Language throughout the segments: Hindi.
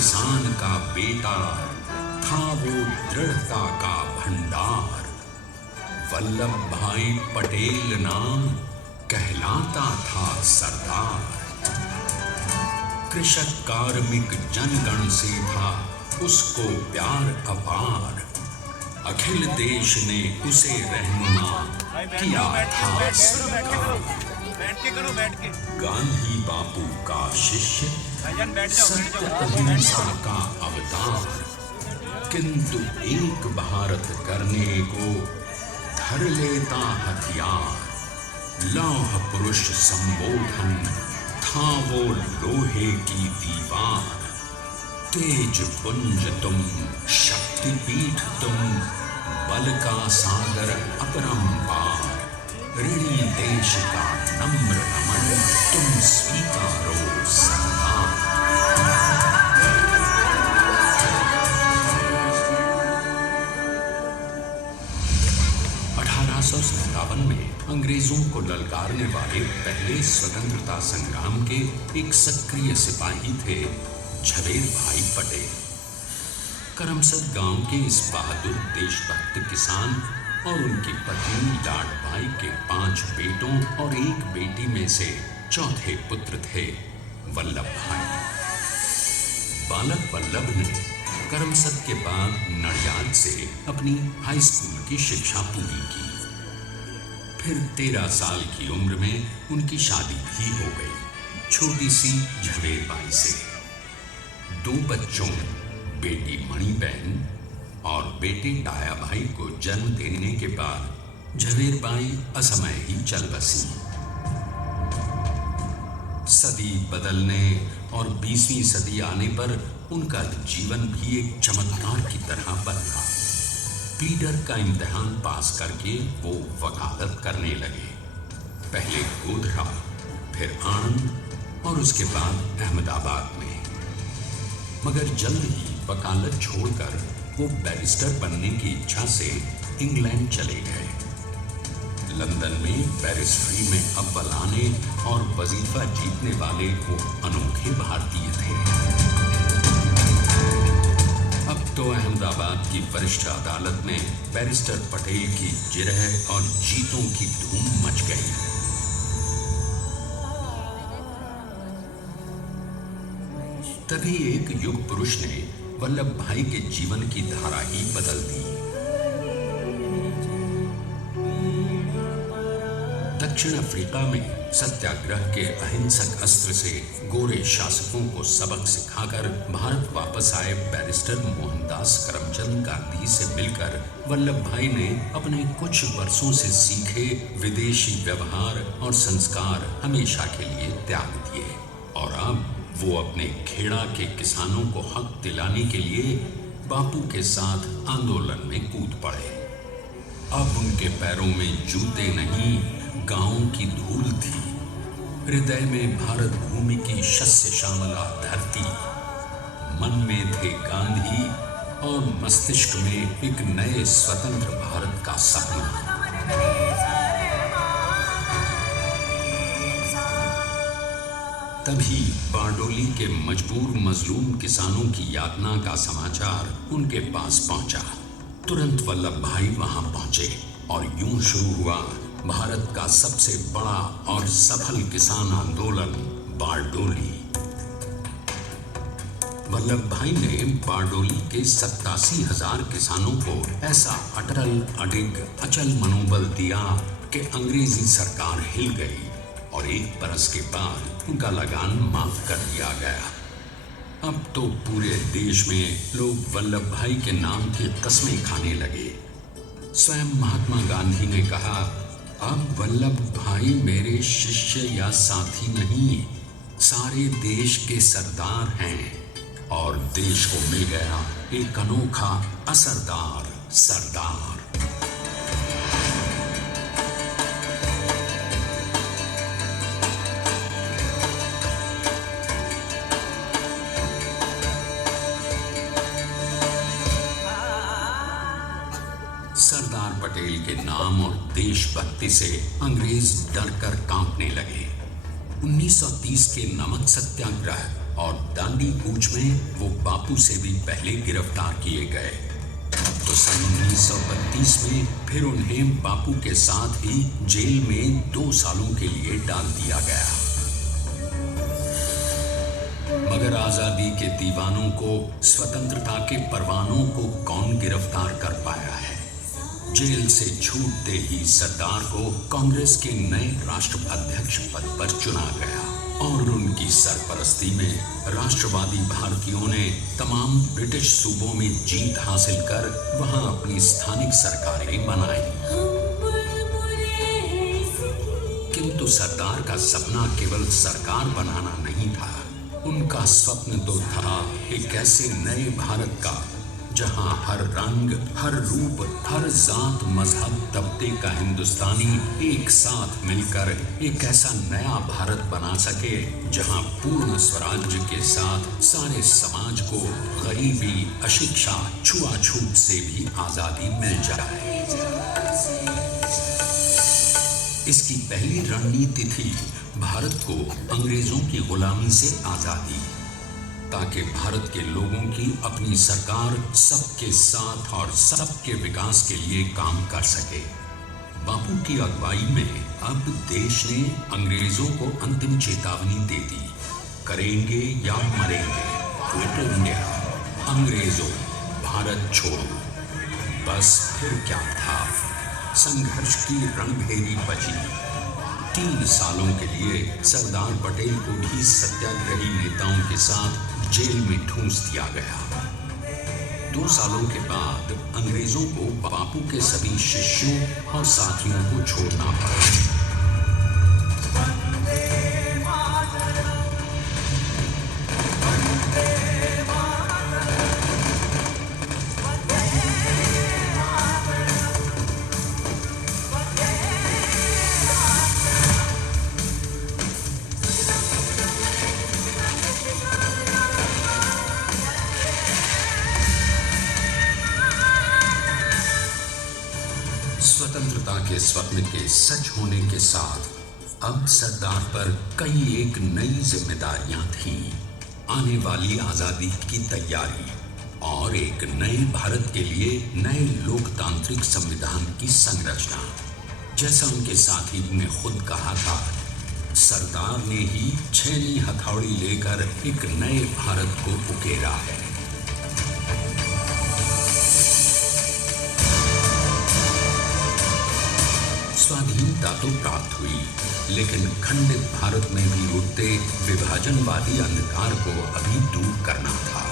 किसान का बेटा, था वो दृढ़ता का भंडार। वल्लभ भाई पटेल नाम कहलाता था सरदार। कृषक कार्मिक जनगण से था उसको प्यार अपार। अखिल देश ने उसे रहनुमा किया था सरकार। गांधी बापू का शिष्य, सत्य अहिंसा का अवतार। किंतु एक भारत करने को धर लेता हथियार। लौह पुरुष संबोधन था वो लोहे की दीवार। तेज पुंज तुम, शक्तिपीठ तुम, बल का सागर अपरंपार। ऋणी देश का नम्र नमन तुम स्वीकारो सरदार। 1857 में अंग्रेजों को ललकारने वाले पहले स्वतंत्रता संग्राम के एक सक्रिय सिपाही थे झवेर भाई पटेल। करमसद गांव के इस बहादुर देशभक्त किसान और उनकी पत्नी लाड भाई के 5 बेटों और 1 बेटी में से चौथे पुत्र थे वल्लभ भाई। बालक वल्लभ ने करमसद के बाद नडियाद से अपनी हाई स्कूल की शिक्षा पूरी की। फिर 13 साल की उम्र में उनकी शादी भी हो गई छोटी सी झवेर बाई से। 2 बच्चों, बेटी मणिबेन और बेटे डाया भाई को जन्म देने के बाद झवेर बाई असमय ही चल बसी। सदी बदलने और 20वीं सदी आने पर उनका जीवन भी एक चमत्कार की तरह बदला। पीडर का इम्तिहान पास करके वो वकालत करने लगे। पहले गोधरा, फिर आणंद और उसके बाद अहमदाबाद में। मगर जल्द ही वकालत छोड़कर वो बैरिस्टर बनने की इच्छा से इंग्लैंड चले गए। लंदन में बैरिस्ट्री में अव्वल आने और वजीफा जीतने वाले वो अनोखे भारतीय थे। अब तो अहमदाबाद की वरिष्ठ अदालत में बैरिस्टर पटेल की जिरह और जीतों की धूम मच गई। तभी एक युग पुरुष ने वल्लभ भाई के जीवन की धारा ही बदल दी। दक्षिण अफ्रीका में सत्याग्रह के अहिंसक अस्त्र से गोरे शासकों को सबक सिखाकर भारत वापस आए बैरिस्टर मोहनदास करमचंद गांधी से मिलकर वल्लभ भाई ने अपने कुछ वर्षों से सीखे विदेशी व्यवहार और संस्कार हमेशा के लिए त्याग दिए और अब वो अपने खेड़ा के किसानों को हक दिलाने के लिए बापू के साथ आंदोलन में कूद पड़े। अब उनके पैरों में जूते नहीं, गांवों की धूल थी। हृदय में भारत भूमि की शस्य श्यामला धरती। मन में थे गांधी और मस्तिष्क में एक नए स्वतंत्र भारत का सपना। तभी बारडोली के मजबूर मजलूम किसानों की यातना का समाचार उनके पास पहुंचा। तुरंत वल्लभ भाई वहां पहुंचे और यूं शुरू हुआ भारत का सबसे बड़ा और सफल किसान आंदोलन बारडोली। वल्लभ भाई ने बारडोली के 87,000 किसानों को ऐसा अटल, अडिग, अचल मनोबल दिया कि अंग्रेजी सरकार हिल गई और 1 बरस के बाद उनका लगान माफ कर दिया गया। अब तो पूरे देश में लोग वल्लभ भाई के नाम की कस्में खाने लगे। स्वयं महात्मा गांधी ने कहा, अब वल्लभ भाई मेरे शिष्य या साथी नहीं, सारे देश के सरदार हैं। और देश को मिल गया एक अनोखा असरदार सरदार। सरदार पटेल के नाम और देशभक्ति से अंग्रेज डर कर कांपने लगे। 1930 के नमक सत्याग्रह और दांडी कूच में वो बापू से भी पहले गिरफ्तार किए गए। तो सन 1932 में फिर उन्हें बापू के साथ ही जेल में 2 सालों के लिए डाल दिया गया। मगर आजादी के दीवानों को, स्वतंत्रता के परवानों को कौन गिरफ्तार कर पाया है? जेल से छूटते ही सरदार को कांग्रेस के नए राष्ट्राध्यक्ष पद पर चुना गया और उनकी सरपरस्ती में राष्ट्रवादी भारतीयों ने तमाम ब्रिटिश सूबों में जीत हासिल कर वहां अपनी स्थानिक सरकारें बनाई। किंतु सरदार का सपना केवल सरकार बनाना नहीं था। उनका स्वप्न तो था एक ऐसे नए भारत का जहां हर रंग, हर रूप, हर जात, मजहब, तबके का हिंदुस्तानी एक साथ मिलकर एक ऐसा नया भारत बना सके जहां पूर्ण स्वराज्य के साथ सारे समाज को गरीबी, अशिक्षा, छुआछूत से भी आजादी मिल जाए। इसकी पहली रणनीति थी भारत को अंग्रेजों की गुलामी से आजादी, ताकि भारत के लोगों की अपनी सरकार सबके साथ और सबके विकास के लिए काम कर सके। बापू की अगुवाई में अब देश ने अंग्रेजों को अंतिम चेतावनी दे दी, करेंगे या मरेंगे, क्विट इंडिया, अंग्रेजों भारत छोड़ो। बस फिर क्या था, संघर्ष की रणभेरी बची। 3 सालों के लिए सरदार पटेल को भी सत्याग्रही नेताओं के साथ जेल में ठूंस दिया गया। 2 सालों के बाद अंग्रेजों को बापू के सभी शिष्यों और साथियों को छोड़ना पड़ा। स्वतंत्रता के स्वप्न के सच होने के साथ अब सरदार पर कई एक नई जिम्मेदारियां थी। आने वाली आजादी की तैयारी और एक नए भारत के लिए नए लोकतांत्रिक संविधान की संरचना। जैसा उनके साथी ने खुद कहा था, सरदार ने ही छेनी हथौड़ी लेकर एक नए भारत को उकेरा है। स्वाधीनता तो प्राप्त हुई, लेकिन खंडित भारत में भी उठते विभाजनवादी अंधकार को अभी दूर करना था।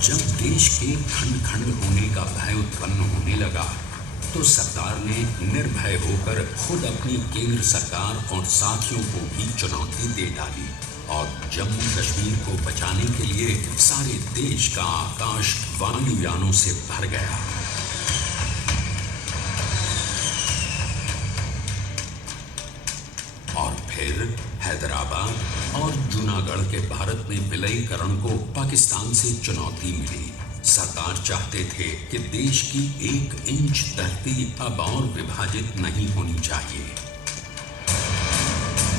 जब देश के खंड खंड होने का भय उत्पन्न होने लगा, तो सरदार ने निर्भय होकर खुद अपनी केंद्र सरकार और साथियों को भी चुनौती दे डाली और जम्मू कश्मीर को बचाने के लिए सारे देश का आकाश वायुयानों से भर गया। और फिर हैदराबाद और जूनागढ़ के भारत में विलयीकरण को पाकिस्तान से चुनौती मिली। सरदार चाहते थे कि देश की 1 इंच धरती अब और विभाजित नहीं होनी चाहिए।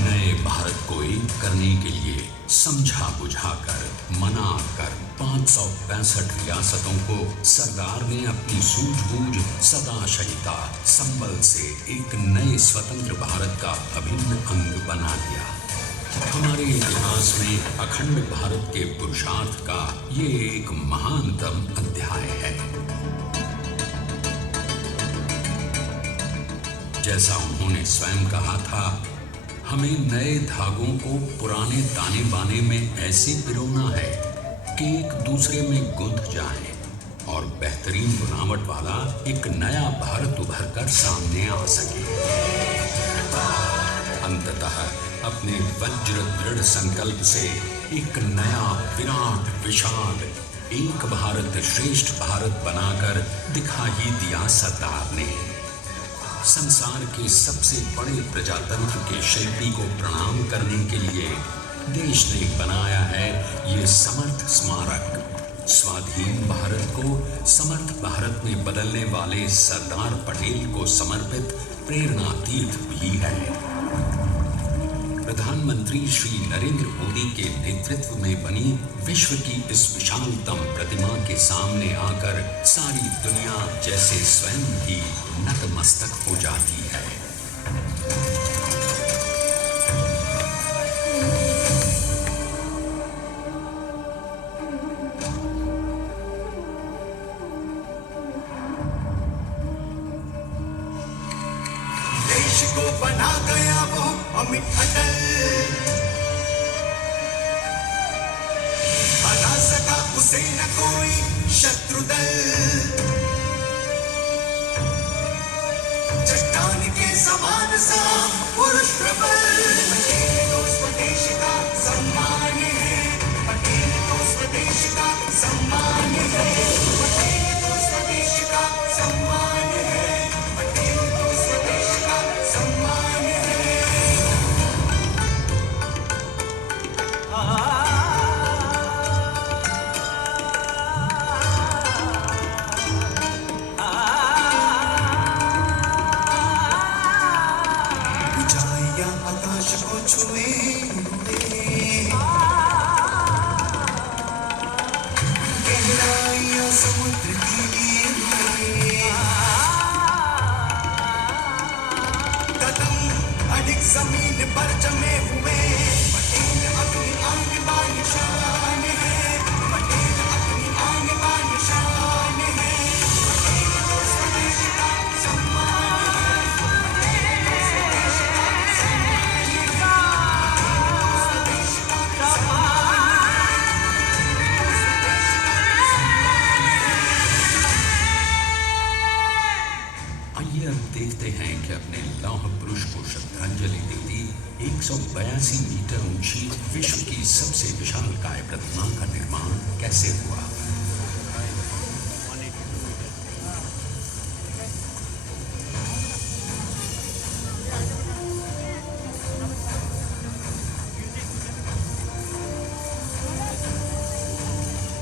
नए भारत को एक करने के लिए समझा बुझाकर, मना कर 565 रियासतों को सरदार ने अपनी सूझबूझ, सदाशयिता, संबल से एक नए स्वतंत्र भारत का अभिन्न अंग बना दिया। हमारे इतिहास में अखंड भारत के पुरुषार्थ का ये एक महानतम अध्याय है। जैसा उन्होंने स्वयं कहा था, हमें नए धागों को पुराने ताने बाने में ऐसे पिरोना है कि एक दूसरे में गुंथ जाए और बेहतरीन बनावट वाला एक नया भारत उभर कर सामने आ सके। अंततः अपने वज्र दृढ़ संकल्प से एक नया विराट विशाल एक भारत श्रेष्ठ भारत बनाकर दिखा ही दिया सरदार ने। संसार के सबसे बड़े प्रजातंत्र के शिल्पी को प्रणाम करने के लिए देश ने बनाया है ये समर्थ स्मारक। स्वाधीन भारत को समर्थ भारत में बदलने वाले सरदार पटेल को समर्पित प्रेरणा तीर्थ भी है। प्रधानमंत्री श्री नरेंद्र मोदी के नेतृत्व में बनी विश्व की इस विशालतम प्रतिमा के सामने आकर सारी दुनिया जैसे स्वयं ही नतमस्तक हो जाती है। देश को बना गया वो अमित अटल, हरा सका उसे न कोई शत्रु दल। चट्टान के समान सा पुरुष प्रबल, पटेल तो स्वदेश का सम्मान है, पटेल तो स्वदेश का सम्मान है, पटेल तो स्वदेश का सम्मान है, पटेल तो स्वदेश का सम्मान है। ऊंचाइयां आकाश को छुए हुए, गहराइयां समुद्र की लिए हुए, कदम अडिग जमीन पर जमे हुए, पटेल अपनी आन बान शान है, पटेल अपनी आन बान शान है, पटेल तो स्वदेश का सम्मान है, पटेल तो स्वदेश का सम्मान है, तो स्वदेश का सम्मान आइए अब देखते हैं कि अपने लौह पुरुष को श्रद्धांजलि देती 182 मीटर ऊंची विश्व की सबसे विशालकाय प्रतिमा का निर्माण कैसे हुआ।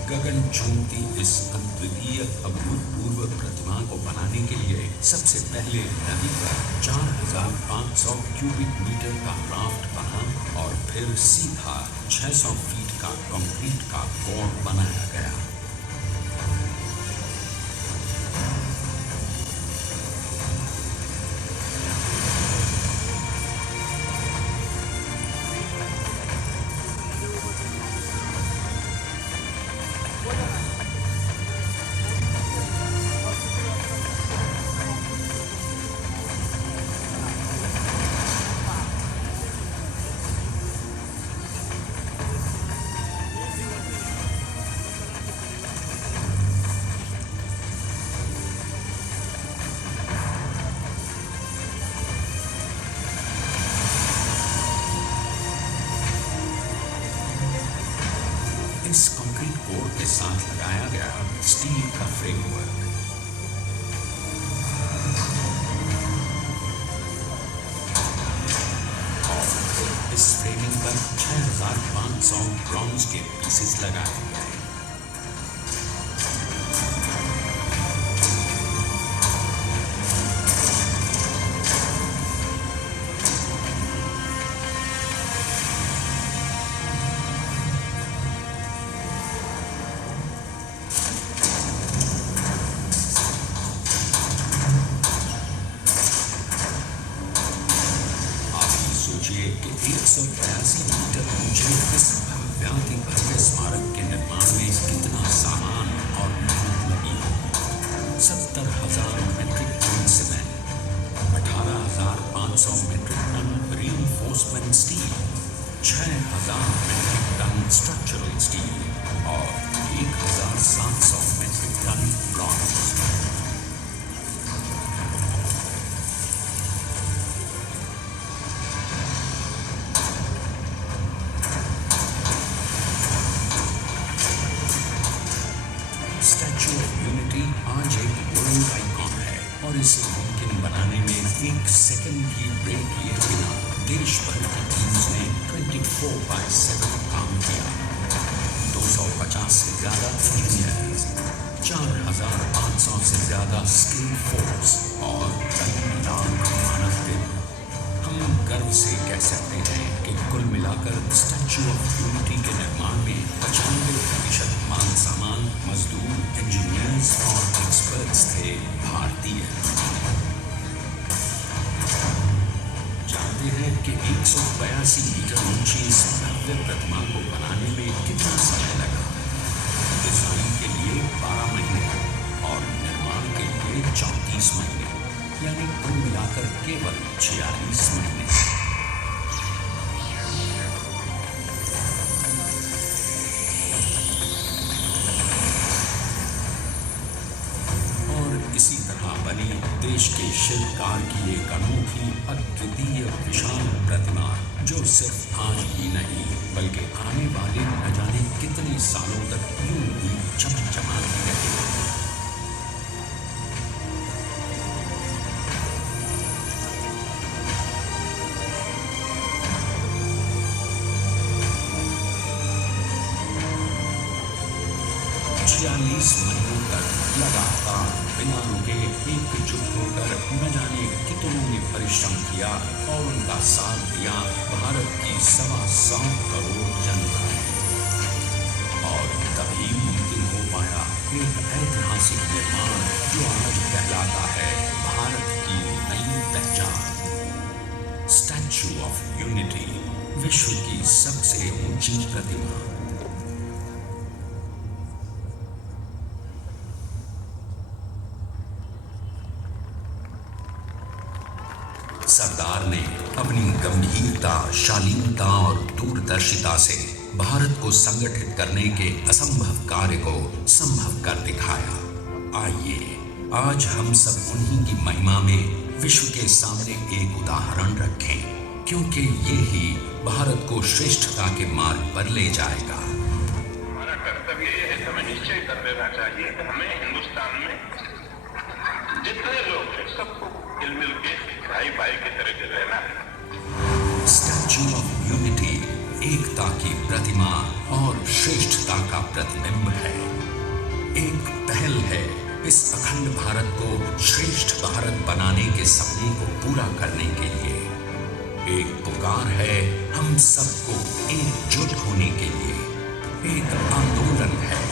गगन छूती इस अद्वितीय अभूतपूर्व प्रतिमा को बनाने के लिए सबसे पहले नदी पर 4500 क्यूबिक मीटर का राफ्ट बना और फिर सीधा 600 फीट का कंक्रीट का कोर बनाया गया। इस कंक्रीट कोर के साथ लगाया गया स्टील का फ्रेमवर्क। और इस फ्रेमिंग पर 6500 ब्रॉन्ज के पीसेस लगाए गए। सोचिए कि 182 मीटर ऊंचे इस भव्याति भव्य स्मारक के निर्माण में कितना सामान और मेहनत लगी होगी। 70,000 metric ton cement, 18,500 metric ton reinforcement steel, 6,000 metric ton structural steel और 1,700 metric ton bronze. Statue of unity आज एक वर्ल्ड आइकॉन है और इसे मुमकिन बनाने में एक सेकंड भी ब्रेक लिए बिना देश भर की टीम्स ने 24/7 काम किया। 250 से ज्यादा इंजीनियर्स, 4,500 से ज्यादा स्किल फोर्स और 3 लाख मानव दिन। हम गर्व से कह सकते हैं कि मिलाकर स्टैच्यू ऑफ यूनिटी के निर्माण में 95% माल सामान, मजदूर, इंजीनियर्स और एक्सपर्ट्स थे भारतीय। जानते हैं कि 182 मीटर ऊंची इस भव्य प्रतिमा को बनाने में कितना समय लगा? डिजाइन के लिए 12 महीने और निर्माण के लिए 34 महीने, यानी कुल मिलाकर केवल 46 महीने। और इसी तरह बनी देश के शिल्पकार की एक अनोखी, अद्वितीय, विशाल प्रतिमा, जो सिर्फ आज ही नहीं बल्कि आने वाले न जाने कितने सालों तक यूं ही चमचमाती रहेगी। महीनों तक लगातार बिना रुके एकजुट होकर न जाने कितनों ने परिश्रम किया और उनका साथ दिया भारत की 125 करोड़ जनता ने। और तभी मुमकिन हो पाया एक ऐतिहासिक निर्माण जो आज कहलाता है भारत की नई पहचान। स्टैच्यू ऑफ यूनिटी, विश्व की सबसे ऊंची प्रतिमा। सरदार ने अपनी गंभीरता, शालीनता और दूरदर्शिता से भारत को संगठित करने के असंभव कार्य को संभव कर दिखाया। आइए आज हम सब उन्हीं की महिमा में विश्व के सामने एक उदाहरण रखें, क्योंकि ये ही भारत को श्रेष्ठता के मार्ग पर ले जाएगा। हमारा कर्तव्य ये है, हमें निश्चय कर लेना चाहिए कि हमें हिंदुस्तान में जितने लोग हैं सबको मिल के भाई भाई की तरह रहना है। स्टैच्यू ऑफ यूनिटी एकता की प्रतिमा और श्रेष्ठता का प्रतिबिंब है। एक पहल है इस अखंड भारत को श्रेष्ठ भारत बनाने के सपने को पूरा करने के लिए। एक पुकार है हम सबको एकजुट होने के लिए। एक आंदोलन है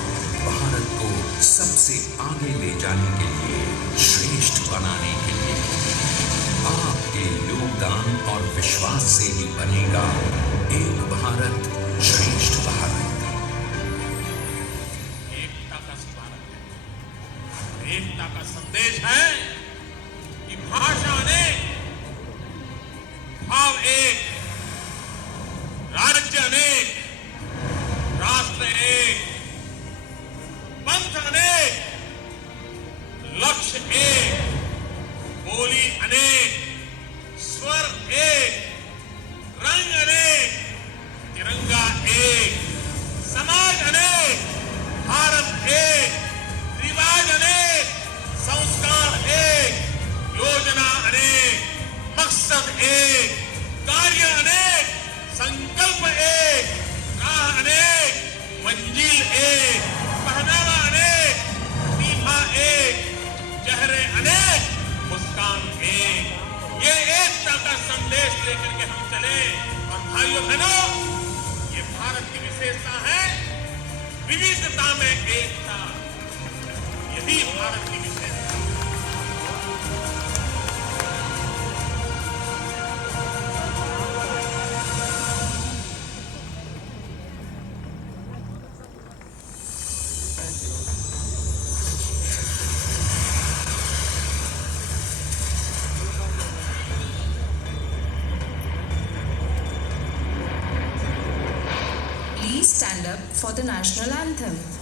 भारत को सबसे आगे ले जाने के लिए, श्रेष्ठ बनाने के लिए। आपके योगदान और विश्वास से ही बनेगा एक भारत श्रेष्ठ भारत। एकता का भारत है। एकता का संदेश है कि भाषा अनेक, भाव एक, राज्य अनेक, राष्ट्र एक, पंथ अनेक, लक्ष्य एक, बोली अनेक, स्वर एक, रंग अनेक, तिरंगा एक, समाज अनेक, भारत एक, रिवाज अनेक, संस्कार एक, योजना अनेक, मकसद एक, कार्य अनेक, संकल्प एक, राह अनेक, मंजिल एक, पहनावा अनेक, प्रतिभा एक, चेहरे अनेक, मुस्कान एक। ये एकता का संदेश लेकर के हम चले। और भाइयों बहनों, ये भारत की विशेषता है, विविधता में एकता। यही भारत की विशेषता है। Please stand up for the national anthem.